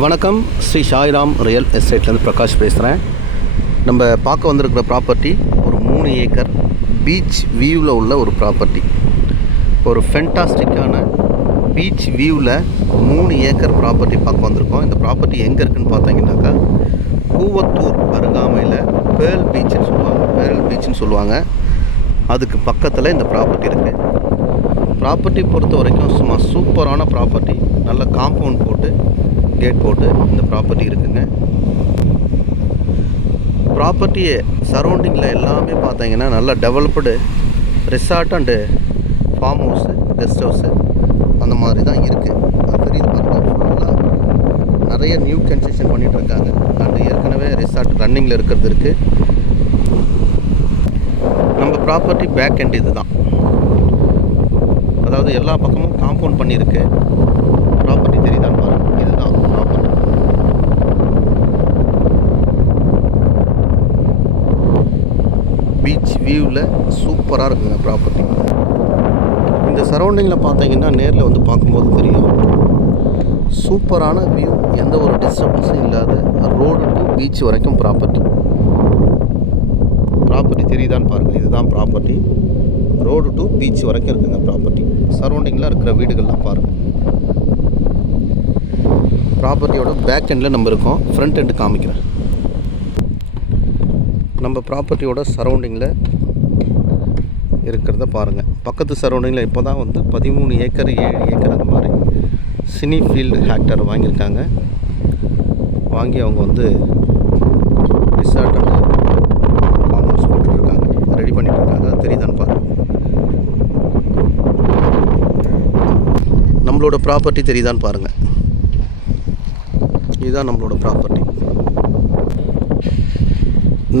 வணக்கம். ஸ்ரீ சாய்ராம் ரியல் எஸ்டேட்லேருந்து பிரகாஷ் பேசுகிறேன். நம்ம பார்க்க வந்திருக்கிற ப்ராப்பர்ட்டி ஒரு 3 ஏக்கர் பீச் வியூவில் உள்ள ஒரு ப்ராப்பர்ட்டி. ஒரு ஃபென்டாஸ்டிக்கான பீச் வியூவில் 3 ஏக்கர் ப்ராப்பர்ட்டி பார்க்க வந்திருக்கோம். இந்த ப்ராப்பர்ட்டி எங்கே இருக்குதுன்னு பார்த்தீங்கன்னாக்கா கூவத்தூர் அருகாமையில் பேர்ல் பீச்சுன்னு சொல்லுவாங்க. அதுக்கு பக்கத்தில் இந்த ப்ராப்பர்ட்டி இருக்குது. ப்ராப்பர்ட்டி பொறுத்த வரைக்கும் சும்மா சூப்பரான ப்ராப்பர்ட்டி. நல்ல காம்பவுண்ட் போட்டு கேட் போட்டு இந்த ப்ராப்பர்ட்டி இருக்குங்க. ப்ராப்பர்ட்டியை சரௌண்டிங்கில் எல்லாமே பார்த்தீங்கன்னா நல்லா developed resort and form house, guest house அந்த மாதிரி தான் இருக்குது. அது தெரியுது பாருங்கள். ஃபுல்லாக நிறைய நியூ கன்ஸ்ட்ரக்ஷன் பண்ணிகிட்ருக்காங்க. அண்டு ஏற்கனவே ரிசார்ட் ரன்னிங்கில் இருக்கிறது இருக்குது. நம்ம ப்ராப்பர்ட்டி பேக் எண்ட் இது தான். அதாவது எல்லா பக்கமும் காம்பவுண்ட் பண்ணியிருக்கு. ப்ராப்பர்ட்டி தெரியுதான்னு பாருங்கள். இதுதான் ப்ராப்பர்ட்டி. பீச் வியூவில் சூப்பராக இருக்குங்க ப்ராப்பர்ட்டி. இந்த சரௌண்டிங்கில் பார்த்தீங்கன்னா நேரில் வந்து பார்க்கும்போது தெரியும். சூப்பரான வியூ, எந்த ஒரு டிஸ்டர்பன்ஸும் இல்லாத ரோடு டு பீச் வரைக்கும் ப்ராப்பர்ட்டி தெரியுதான்னு பாருங்கள். இதுதான் ப்ராப்பர்ட்டி. ரோடு டு பீச் வரைக்கும் இருக்குங்க ப்ராப்பர்ட்டி. சரௌண்டிங்கில் இருக்கிற வீடுகள்லாம் பாருங்கள். ப்ராப்பர்ட்டியோட பேக் எண்டில் நம்ம இருக்கோம். ஃப்ரண்ட் எண்டு காமிக்கிறேன். நம்ம ப்ராப்பர்ட்டியோட சரௌண்டிங்கில் இருக்கிறத பாருங்கள். பக்கத்து சரௌண்டிங்கில் இப்போ தான் வந்து 13 ஏக்கர் 7 ஏக்கர் அந்த மாதிரி சினி ஃபீல்டு ஹேக்டர் வாங்கியிருக்காங்க. வாங்கி அவங்க வந்து ரிசார்ட் அண்ட் ஃபார்ம் ஹவுஸ் போட்டுருக்காங்க, ரெடி பண்ணிட்டுருக்காங்க. அது தெரியுதான்னு பாருங்கள். நம்மளோட ப்ராப்பர்ட்டி தெரியுதான்னு பாருங்கள். இதுதான் நம்மளோட ப்ராப்பர்ட்டி.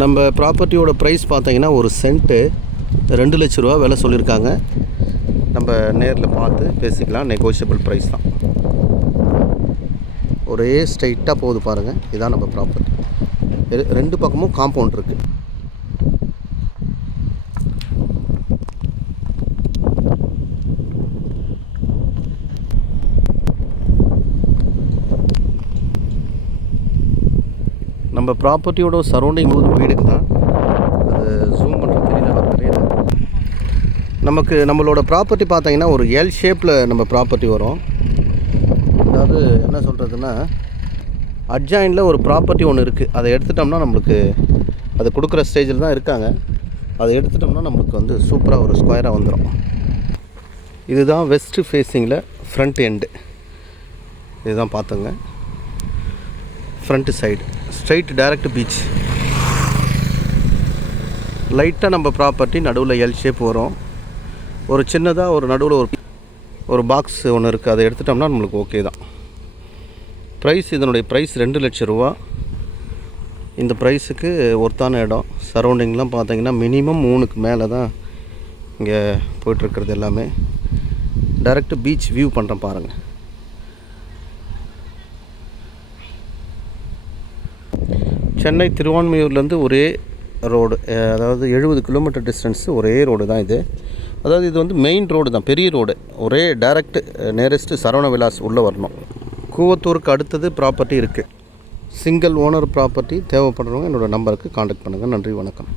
நம்ம ப்ராப்பர்ட்டியோட ப்ரைஸ் பார்த்தீங்கன்னா ஒரு சென்ட்டு 2 லட்ச ரூபா விலை சொல்லியிருக்காங்க. நம்ம நேரில் பார்த்து பேசிக்கலாம். நெகோஷியபிள் ப்ரைஸ் தான். ஒரே ஸ்ட்ரைட்டாக போகுது பாருங்கள். இதுதான் நம்ம ப்ராப்பர்ட்டி. 2 பக்கமும் காம்பவுண்ட் இருக்குது. நம்ம ப்ராப்பர்ட்டியோட சரௌண்டிங் வீடுக்கு தான். அது ஜூம் பண்ணுறது தெரியல. நம்மளோட ப்ராப்பர்ட்டி பார்த்தீங்கன்னா ஒரு எல் ஷேப்பில் நம்ம ப்ராப்பர்ட்டி வரும். அதாவது என்ன சொல்கிறதுன்னா, அட்ஜாயினில் ஒரு ப்ராப்பர்ட்டி ஒன்று இருக்குது. அதை எடுத்துட்டோம்னா நம்மளுக்கு அது கொடுக்குற ஸ்டேஜில் தான் இருக்காங்க. அதை எடுத்துட்டோம்னா நம்மளுக்கு வந்து சூப்பராக ஒரு ஸ்கொயராக வந்துடும். இதுதான் வெஸ்ட்டு ஃபேஸிங்கில் ஃப்ரண்ட் எண்டு. இதுதான் பார்த்துங்க. Front side straight direct beach. லைட்டாக நம்ம ப்ராப்பர்ட்டி நடுவில் எல் ஷேப் வரும். ஒரு சின்னதாக ஒரு நடுவில் ஒரு பாக்ஸ் ஒன்று இருக்குது. அதை எடுத்துட்டோம்னா நம்மளுக்கு ஓகே தான். இதனுடைய ப்ரைஸ் 2 லட்ச ரூபா. இந்த ப்ரைஸுக்கு ஒர்த்தான இடம். சரௌண்டிங்லாம் பார்த்தீங்கன்னா மினிமம் 3க்கு மேலே தான் இங்கே போய்ட்டுருக்கிறது. எல்லாமே டைரெக்ட் பீச் வியூ பண்ணுறேன் பாருங்கள். சென்னை திருவான்மியூர்லேருந்து ஒரே ரோடு, அதாவது 70 கிலோமீட்டர் டிஸ்டன்ஸு ஒரே ரோடு தான் இது. அதாவது இது வந்து மெயின் ரோடு தான், பெரிய ரோடு. ஒரே டைரக்ட் நேரஸ்ட்டு சரவண விலாஸ் உள்ளே வரணும். கூவத்தூருக்கு அடுத்தது ப்ராப்பர்ட்டி இருக்குது. சிங்கிள் ஓனர் ப்ராப்பர்ட்டி தேவைப்படுறவங்க என்னோடய நம்பருக்கு காண்டாக்ட் பண்ணுங்கள். நன்றி, வணக்கம்.